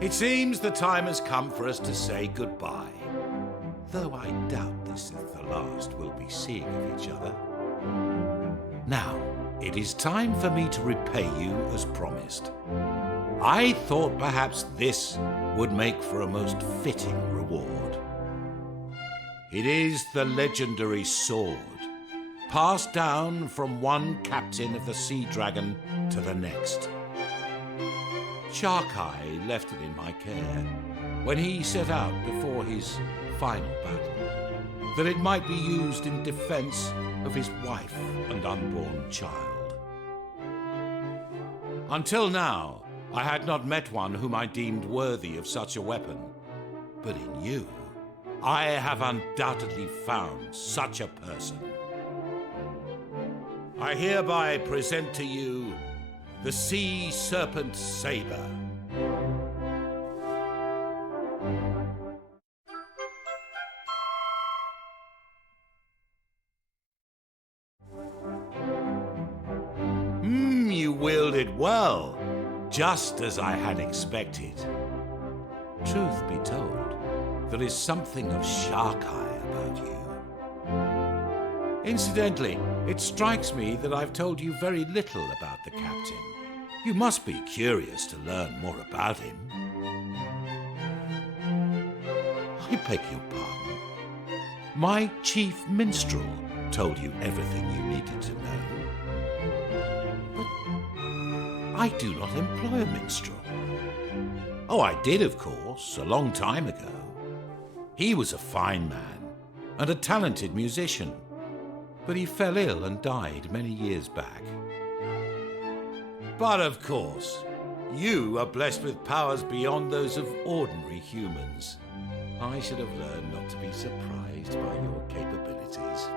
It seems the time has come for us to say goodbye. Though I doubt this is the last we'll be seeing of each other. Now, it is time for me to repay you as promised. I thought perhaps this would make for a most fitting reward. It is the legendary sword, passed down from one captain of the Sea Dragon to the next. Sharkai left it in my care when he set out before his final battle, that it might be used in defense of his wife and unborn child. Until now, I had not met one whom I deemed worthy of such a weapon, but in you, I have undoubtedly found such a person. I hereby present to you the Sea Serpent Saber. You wield it well, just as I had expected. Truth be told, there is something of Sharkai about you. Incidentally, it strikes me that I've told you very little about the captain. You must be curious to learn more about him. I beg your pardon. My chief minstrel told you everything you needed to know. I do not employ a minstrel. Oh, I did, of course, a long time ago. He was a fine man and a talented musician, but he fell ill and died many years back. But of course, you are blessed with powers beyond those of ordinary humans. I should have learned not to be surprised by your capabilities.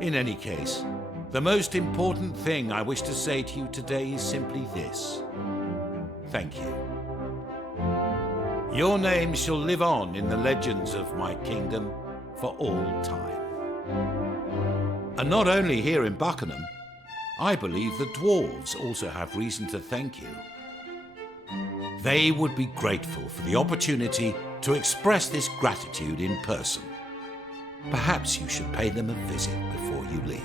In any case, the most important thing I wish to say to you today is simply this. Thank you. Your name shall live on in the legends of my kingdom for all time. And not only here in Buccanham, I believe the dwarves also have reason to thank you. They would be grateful for the opportunity to express this gratitude in person. Perhaps you should pay them a visit before you leave.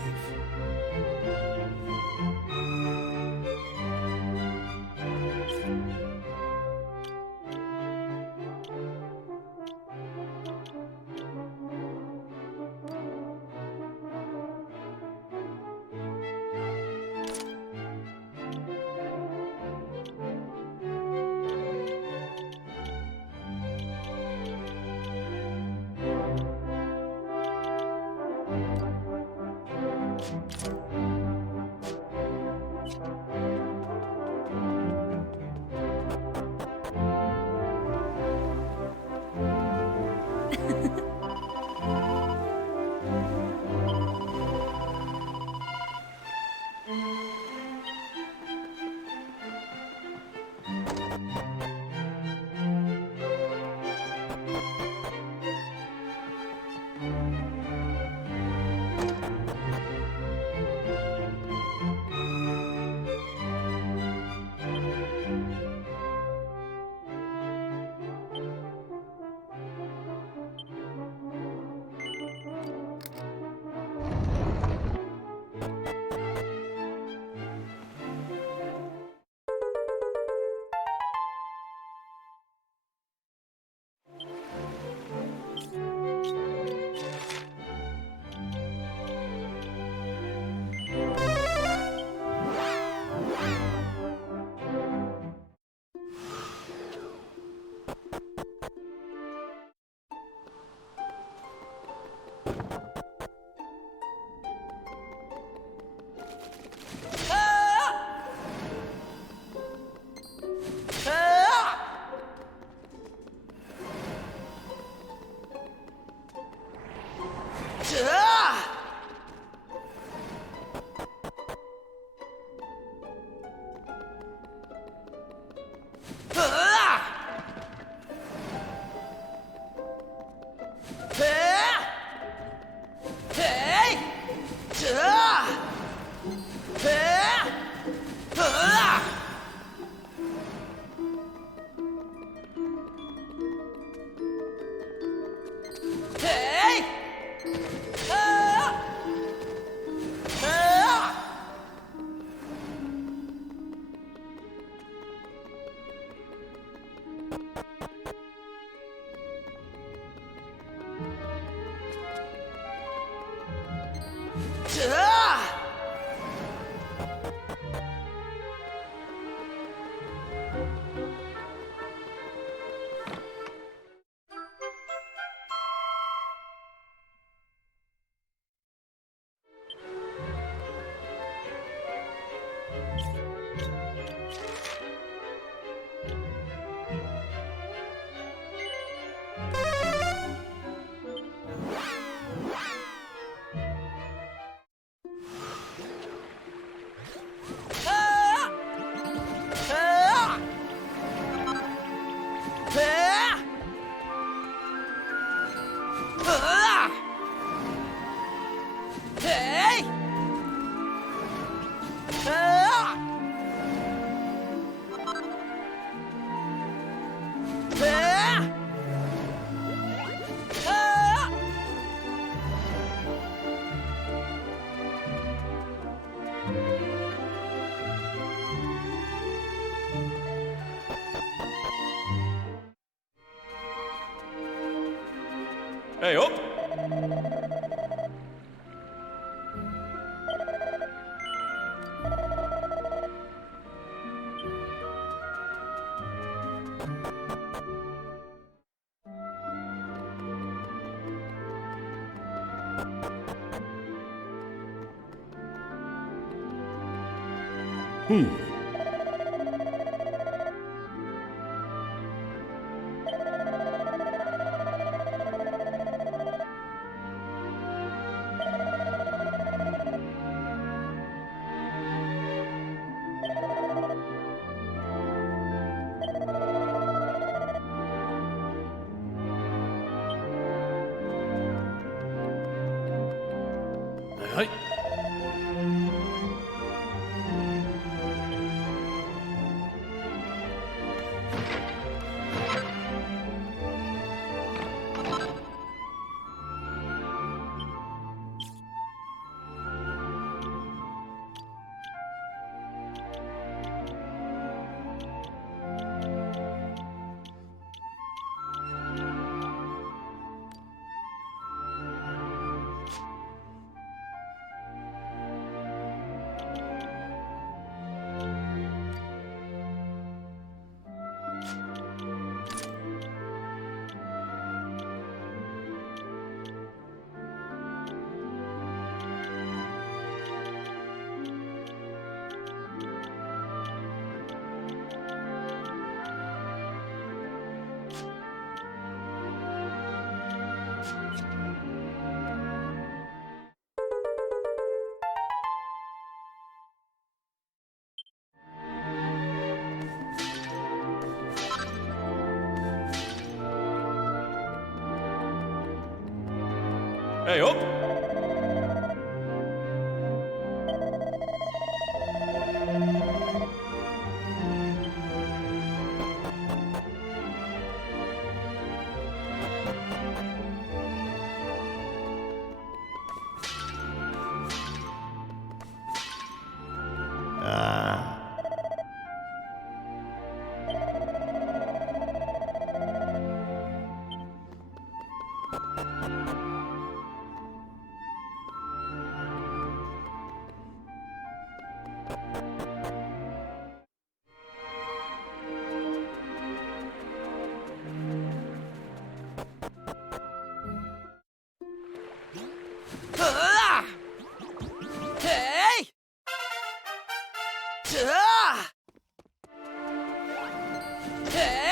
Hey, up! Hey. Hey, up! Hey! Hey!